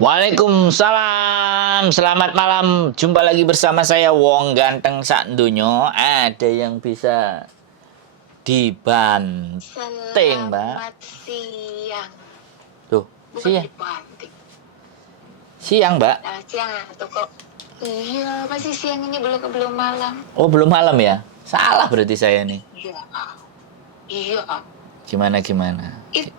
Waalaikumsalam, selamat malam. Jumpa lagi bersama saya Wong Ganteng Sak Ndonyo. Ada yang bisa dibanting, Mbak? Selamat siang. Tuh, Bukan siang. dibanting. Siang, Mbak. Nah, siang atau kok? Iya, masih siang ini belum malam. Oh, belum malam ya? Salah berarti saya nih. Iya. Iya. Gimana? It,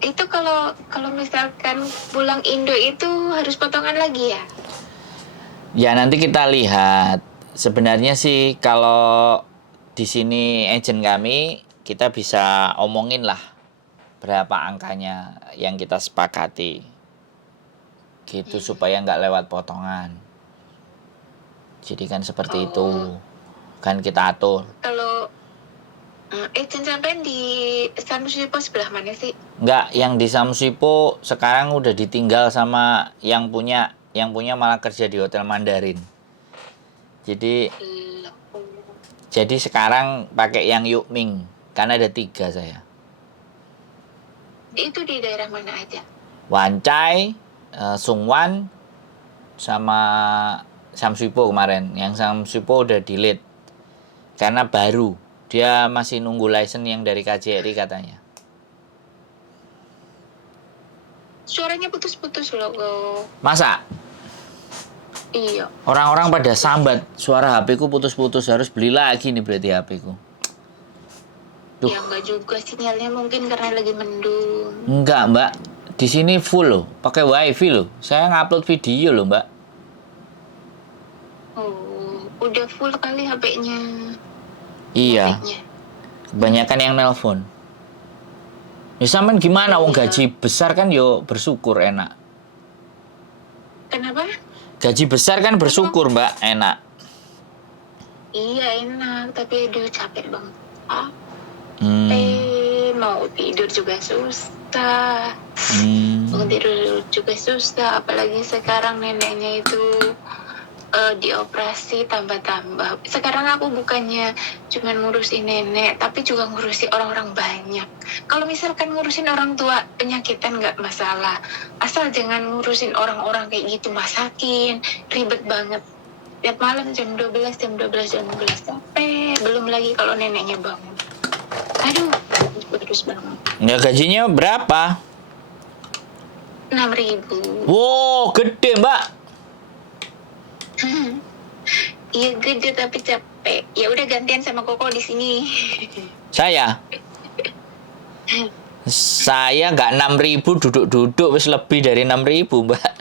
itu kalau misalkan pulang Indo itu harus potongan lagi ya? Ya, nanti kita lihat. Sebenarnya sih kalau di sini agent kami, kita bisa omongin lah berapa angkanya yang kita sepakati. Gitu supaya nggak lewat potongan. Jadi kan seperti itu. Kan kita atur. Kalau agent sampai di Samsipo sebelah mana sih? Nggak, yang di Samsipo sekarang udah ditinggal sama yang punya malah kerja di Hotel Mandarin. Jadi sekarang pakai yang Yukming, karena ada 3 saya. Itu di daerah mana aja? Wancai, Sungwan, sama Samsipo kemarin. Yang Samsipo udah delete karena baru. Dia masih nunggu license yang dari KJRI katanya. Suaranya putus-putus loh. Masa? Iya. Orang-orang pada sambat, suara HP ku putus-putus, harus beli lagi nih berarti HP ku. Duh. Ya enggak juga, sinyalnya mungkin karena lagi mendung. Enggak, Mbak. Di sini full loh, pakai WiFi loh. Saya ngupload video loh, Mbak. Oh, udah full kali HP-nya. Iya. Kebanyakan yang nelpon. Ya sampean gimana? Wong gaji besar kan yo bersyukur enak. Kenapa? Gaji besar kan bersyukur, Mbak, enak. Iya enak, tapi aduh capek banget. Mau tidur juga susah. Mau tidur juga susah, apalagi sekarang neneknya itu dioperasi tambah-tambah. Sekarang aku bukannya cuma ngurusin nenek, tapi juga ngurusin orang-orang banyak. Kalau misalkan ngurusin orang tua penyakitan nggak masalah, asal jangan ngurusin orang-orang kayak gitu, masakin, ribet banget. Tiap malam jam 12 sampai belum lagi kalau neneknya bangun. Aduh, terus banget. Ya gajinya berapa? 6.000. Wow, gede, Mbak. Iya gede tapi capek. Ya udah gantian sama Koko di sini. Saya nggak 6.000 duduk-duduk wis lebih dari 6.000, Mbak.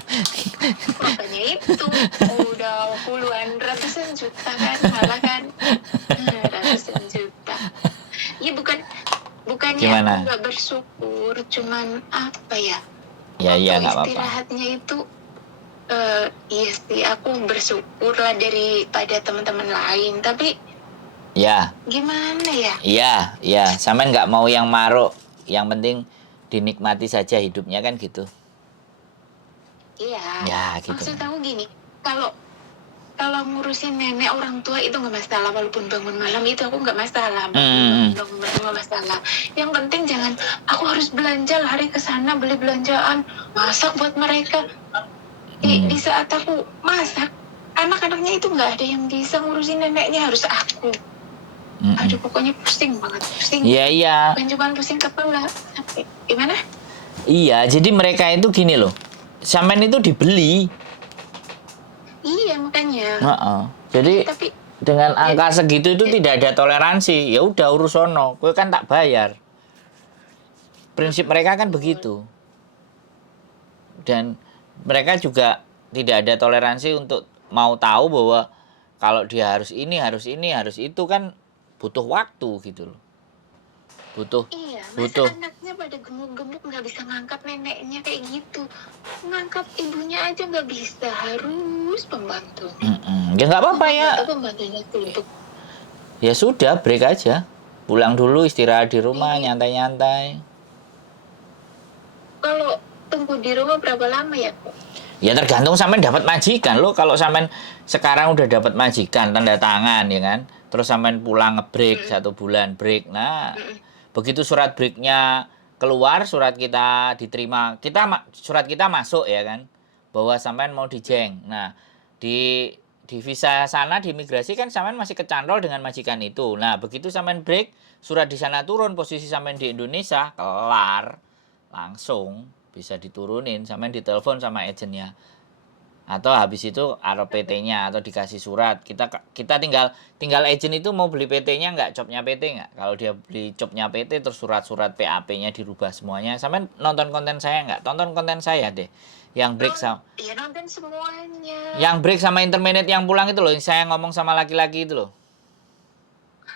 Makanya itu udah ratusan juta kan, malah kan ratusan juta. Ya bukannya Gimana? aku nggak bersyukur, cuman apa ya? Ya iya nggak apa-apa. Istirahatnya itu iya sih, aku bersyukur lah daripada teman-teman lain, tapi Ya. gimana ya? Iya, sampean nggak mau yang maruk, yang penting dinikmati saja hidupnya kan gitu. Iya. Ya gitu. Maksud aku gini, kalau ngurusin nenek orang tua itu nggak masalah, walaupun bangun malam itu aku nggak masalah, bangun malam nggak masalah. Yang penting jangan aku harus belanja lari ke sana beli belanjaan, masak buat mereka. Di saat aku masak, anak-anaknya itu nggak ada yang bisa ngurusin neneknya, harus aku. Aduh, pokoknya pusing banget, pusing. Iya. Bukan cuma pusing kepala, tapi gimana? Iya, jadi mereka itu gini loh, sampean itu dibeli. Iya makanya. Jadi tapi dengan angka segitu itu tidak ada toleransi. Ya udah urus sono, kowe kan tak bayar. Prinsip mereka kan begitu. Dan mereka juga tidak ada toleransi untuk mau tahu bahwa kalau dia harus ini, harus itu kan butuh waktu gitu loh. Butuh. Anaknya pada gemuk-gemuk nggak bisa ngangkat neneknya kayak gitu. Ngangkat ibunya aja nggak bisa, harus pembantu. Ya nggak apa-apa ya. Pembantunya sibuk. Ya sudah, break aja. Pulang dulu, istirahat di rumah, nyantai-nyantai. Kalau tunggu di rumah berapa lama ya, Kok? Ya tergantung sampean dapat majikan loh. Kalau sampean sekarang udah dapat majikan tanda tangan ya kan, terus sampean pulang ngebreak 1 bulan break. Nah, begitu surat breaknya keluar, surat kita diterima, surat kita masuk ya kan, bahwa sampean mau dijeng. Nah, di visa sana di imigrasi kan sampean masih kecantol dengan majikan itu. Nah, begitu sampean break, surat di sana turun, posisi sampean di Indonesia, kelar. Langsung bisa diturunin, sampean ditelepon sama agennya. Atau habis itu ada PT-nya atau dikasih surat. Kita tinggal agent itu mau beli PT-nya nggak, copnya PT nggak. Kalau dia beli copnya PT terus surat-surat PAP-nya dirubah semuanya. Sampean nonton konten saya nggak? Tonton konten saya deh. Yang break sama Iya, nonton semuanya. Yang break sama intermediate yang pulang itu loh, yang saya ngomong sama laki-laki itu loh.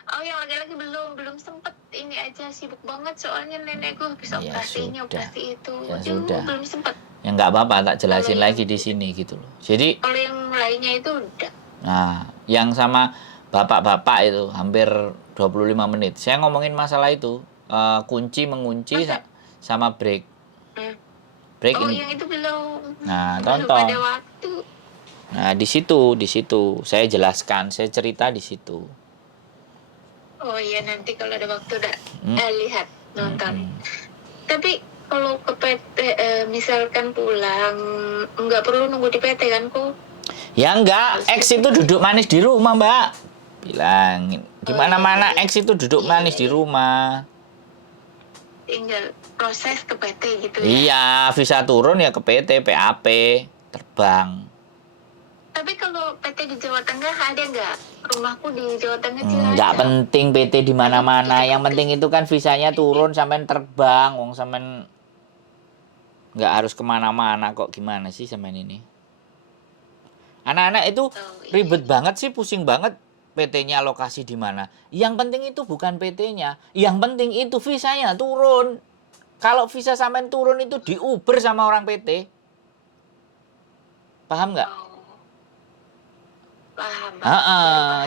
Oh, yang laki-laki belum sempet, ini aja sibuk banget soalnya nenekku habis Ya operasinya, sudah. operasi itu. Ya Aduh, sudah. belum sempet. Ya nggak apa-apa, tak jelasin Kalau lagi di sini gitu loh. Jadi Kalau yang lainnya itu udah. nah, yang sama bapak-bapak itu hampir 25 menit. Saya ngomongin masalah itu, kunci mengunci Masa? sama break. Hmm. Break Oh, ini. yang itu belum. Nah, Belum tonton. ada waktu. Nah, di situ saya jelaskan, saya cerita di situ. Oh iya, nanti kalau ada waktu udah Hmm. lihat, nonton. Hmm. Tapi kalau ke PT, misalkan pulang, nggak perlu nunggu di PT kan kok? Ya enggak, X itu duduk manis di rumah, Mbak. Bilangin. Di mana-mana X itu duduk manis di rumah. Tinggal proses ke PT gitu ya? Iya, visa turun ya ke PT, PAP, terbang. Tapi kalau PT di Jawa Tengah ada nggak? Rumahku di Jawa Tengah sih Nggak ada. penting PT di mana-mana. Yang penting itu kan visanya turun sampai terbang. Wong sampean nggak harus kemana-mana kok. Gimana sih sampean ini? Anak-anak itu ribet banget sih, pusing banget. PT-nya lokasi di mana? Yang penting itu bukan PT-nya. Yang penting itu visanya turun. Kalau visa sampean turun itu diuber sama orang PT. Paham nggak? Oh. Paham.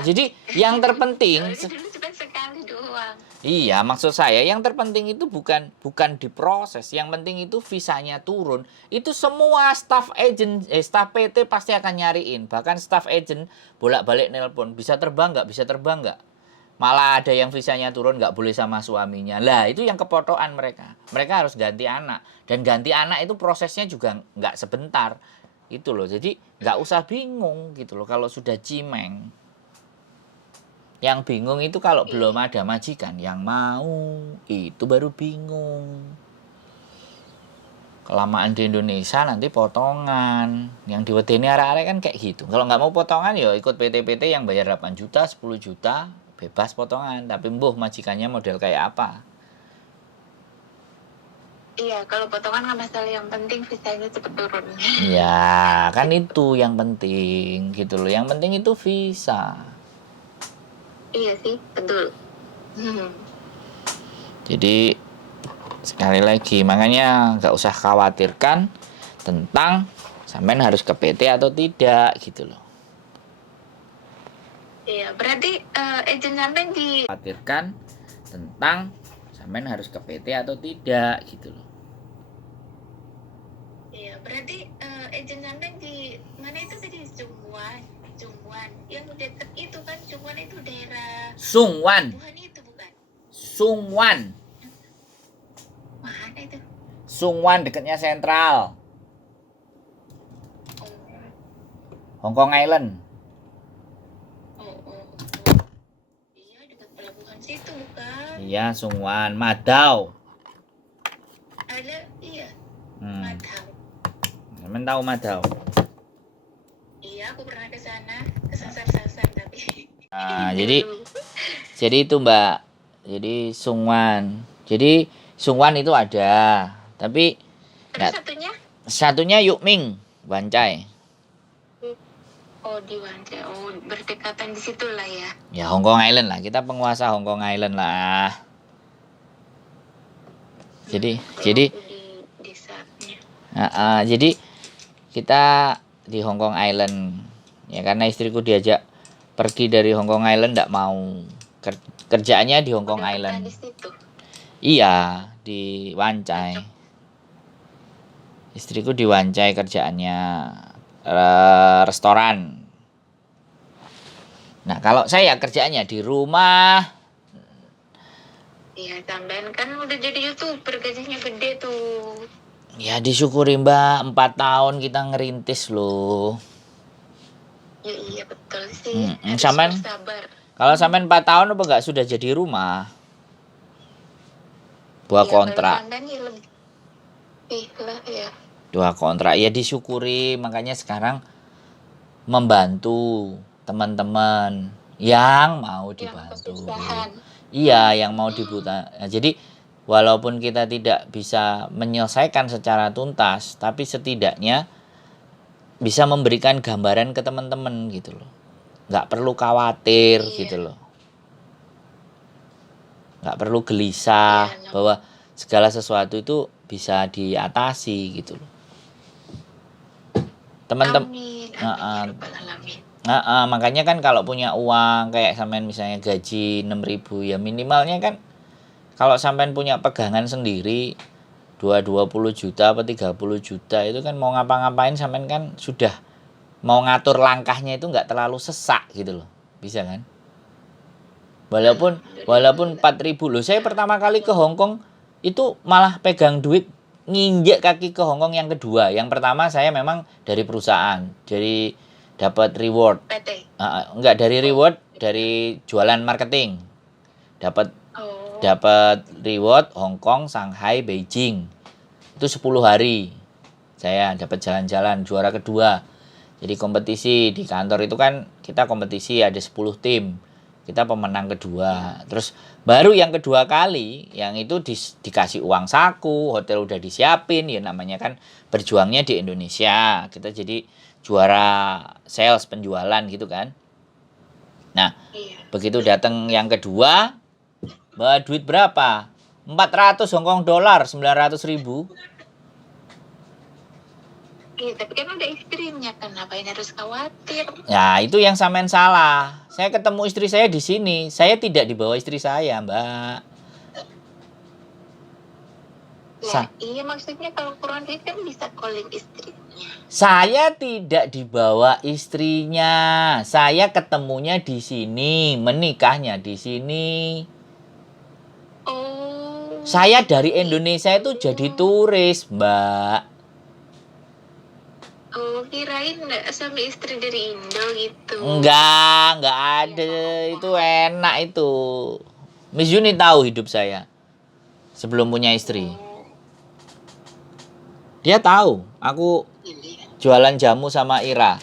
Jadi yang terpenting Dulu cuma sekali doang. iya, maksud saya yang terpenting itu bukan diproses, yang penting itu visanya turun. Itu semua staff PT pasti akan nyariin, bahkan staff agent bolak-balik nelpon, bisa terbang nggak, bisa terbang nggak. Malah ada yang visanya turun nggak boleh sama suaminya. Lah itu yang kepotokan mereka. Mereka harus ganti anak, dan ganti anak itu prosesnya juga nggak sebentar. Itu loh, jadi nggak usah bingung gitu loh kalau sudah cimeng. Yang bingung itu kalau belum ada majikan yang mau, itu baru bingung. Kelamaan di Indonesia nanti potongan. Yang diwedeni arek-arek kan kayak gitu. Kalau nggak mau potongan ya ikut PT-PT yang bayar 8 juta, 10 juta, bebas potongan. Tapi mbuh majikannya model kayak apa. Iya, kalau potongan nggak masalah, yang penting visanya cepet turun. Ya, kan itu yang penting gitu loh. Yang penting itu visa. Iya sih, betul. Jadi sekali lagi, makanya nggak usah khawatirkan tentang sampean harus ke PT atau tidak gitu loh. Iya, berarti agent sampean di Khawatirkan tentang sampean harus ke PT atau tidak gitu loh. Iya, berarti agent sampean di mana itu tadi? Jungwan. Yang deket itu kan, Jungwan itu daerah Sungwan. Wuhan itu bukan? Sungwan. Mana itu? Sungwan dekatnya Sentral. Oh. Hong Kong Island. Oh. Iya, dekat pelabuhan situ bukan? Iya, Sungwan, Madau. Ada, iya. Madau. Sampean tahu Madau? Iya, aku pernah ke sana, kesasar-sasar tapi. Nah, jadi itu Mbak. Jadi Sungwan itu ada, tapi Terus satunya Yukming, Wancai. Oh, di Wancai. Oh, berdekatan di situ lah ya. Ya Hong Kong Island lah, kita penguasa Hong Kong Island lah. Jadi di desanya. jadi kita di Hong Kong Island ya, karena istriku diajak pergi dari Hong Kong Island nggak mau, kerjaannya di Hong Kong Island. Di situ. Iya, di Wancai. Istriku di Wancai kerjaannya restoran. Nah, kalau saya kerjaannya di rumah Iya, sampean kan udah jadi YouTuber, gajinya gede tuh. Ya disyukuri Mbak, 4 tahun kita ngerintis loh. Ya iya betul sih, harus Sampean bersabar. kalau sampean 4 tahun apa nggak sudah jadi rumah? Dua Iya, kalau kontrak. sampean ya lebih lah ya. 2 kontrak. Ya disyukuri, makanya sekarang membantu teman-teman yang mau Yang dibantu. kesusahan. Iya, yang mau dibuta. Nah, jadi walaupun kita tidak bisa menyelesaikan secara tuntas, tapi setidaknya bisa memberikan gambaran ke teman-teman gitu loh. Nggak perlu khawatir Iya. gitu loh. Nggak perlu gelisah Iya, bahwa segala sesuatu itu bisa diatasi gitu loh. Teman-teman, Amin, amin, ya rabbal alamin. makanya kan kalau punya uang kayak sampean misalnya gaji 6.000 ya minimalnya kan kalau sampean punya pegangan sendiri 20 juta atau 30 juta itu kan mau ngapa-ngapain sampean kan sudah mau ngatur langkahnya itu nggak terlalu sesak gitu loh. Bisa kan? Walaupun 4.000 loh. Saya pertama kali ke Hong Kong itu malah pegang duit nginjek kaki ke Hong Kong yang kedua. Yang pertama saya memang dari perusahaan, jadi dapat reward. PT. Enggak dari reward, dari jualan marketing. Dapat Oh, reward Hong Kong, Shanghai, Beijing. Itu 10 hari. Saya dapat jalan-jalan juara kedua. Jadi kompetisi di kantor itu kan kita kompetisi ada 10 tim. Kita pemenang kedua. Terus baru yang kedua kali yang itu dikasih uang saku, hotel udah disiapin, ya namanya kan berjuangnya di Indonesia. Kita jadi juara sales penjualan gitu kan. Nah, iya. begitu datang yang kedua, bawa duit berapa? 400 Hong Kong dolar, 900.000. Iya, tapi kan udah istrinya, kenapa ini harus khawatir? Ya, itu yang sampean salah. Saya ketemu istri saya di sini. Saya tidak dibawa istri saya, Mbak. Lah, iya maksudnya kalau kurang duit kan bisa calling istrinya. Saya tidak dibawa istrinya. Saya ketemunya di sini, menikahnya di sini. Oh. Saya dari Indonesia itu jadi turis, Mbak. Oh, kirain suami istri dari Indo gitu. Enggak ada. Itu enak itu. Miss Yuni tahu hidup saya sebelum punya istri. Dia tahu, aku jualan jamu sama Ira.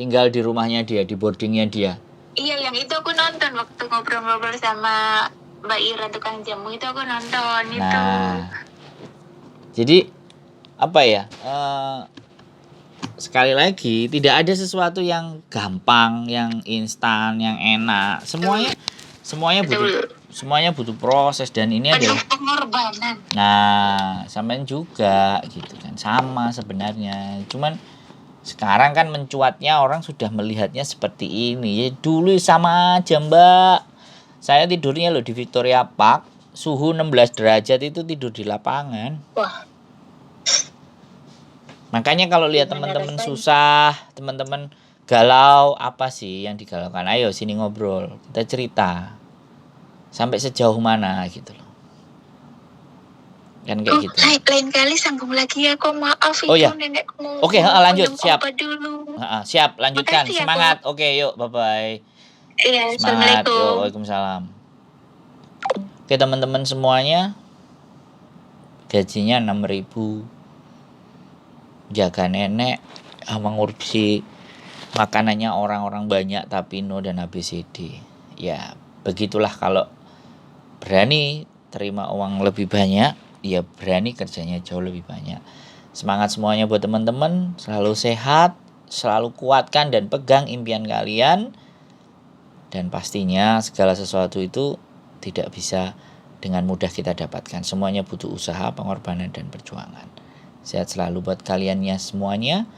Tinggal di rumahnya dia, di boardingnya dia. Iya, yang itu aku nonton waktu ngobrol-ngobrol sama Mbak Ira tukang jamu itu aku nonton itu. Nah, jadi apa ya? Sekali lagi tidak ada sesuatu yang gampang, yang instan, yang enak. Semuanya butuh proses dan ini Penuh adalah pengorbanan. Nah, sampean juga gitu kan. Sama sebenarnya. Cuman sekarang kan mencuatnya orang sudah melihatnya seperti ini. Ya dulu sama aja, Mbak. Saya tidurnya loh di Victoria Park, suhu 16 derajat itu tidur di lapangan. Wah. Makanya kalau lihat teman-teman susah, teman-teman galau, apa sih yang digalaukan? Ayo sini ngobrol, kita cerita. Sampai sejauh mana gitu loh. Kan kayak gitu. Lain kali sambung lagi ya, kok maaf itu ya. nenekmu. Oke, lanjut, siap. Dulu. Siap, lanjutkan. Makasih, semangat. Oke, yuk, bye-bye. Iya, Semangat. Assalamualaikum. Yuk, waalaikumsalam. Oke, teman-teman semuanya. Gajinya 6.000. Jaga nenek, mengurusi makanannya orang-orang banyak tapi no dan ABCD. Ya, begitulah kalau berani terima uang lebih banyak, ya berani kerjanya jauh lebih banyak. Semangat semuanya buat teman-teman, selalu sehat, selalu kuatkan dan pegang impian kalian. Dan pastinya segala sesuatu itu tidak bisa dengan mudah kita dapatkan. Semuanya butuh usaha, pengorbanan dan perjuangan. Sehat selalu buat kaliannya semuanya.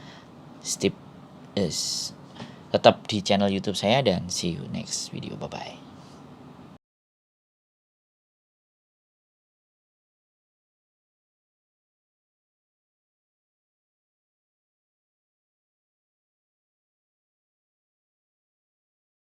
Tetap di channel YouTube saya dan see you next video. Bye bye.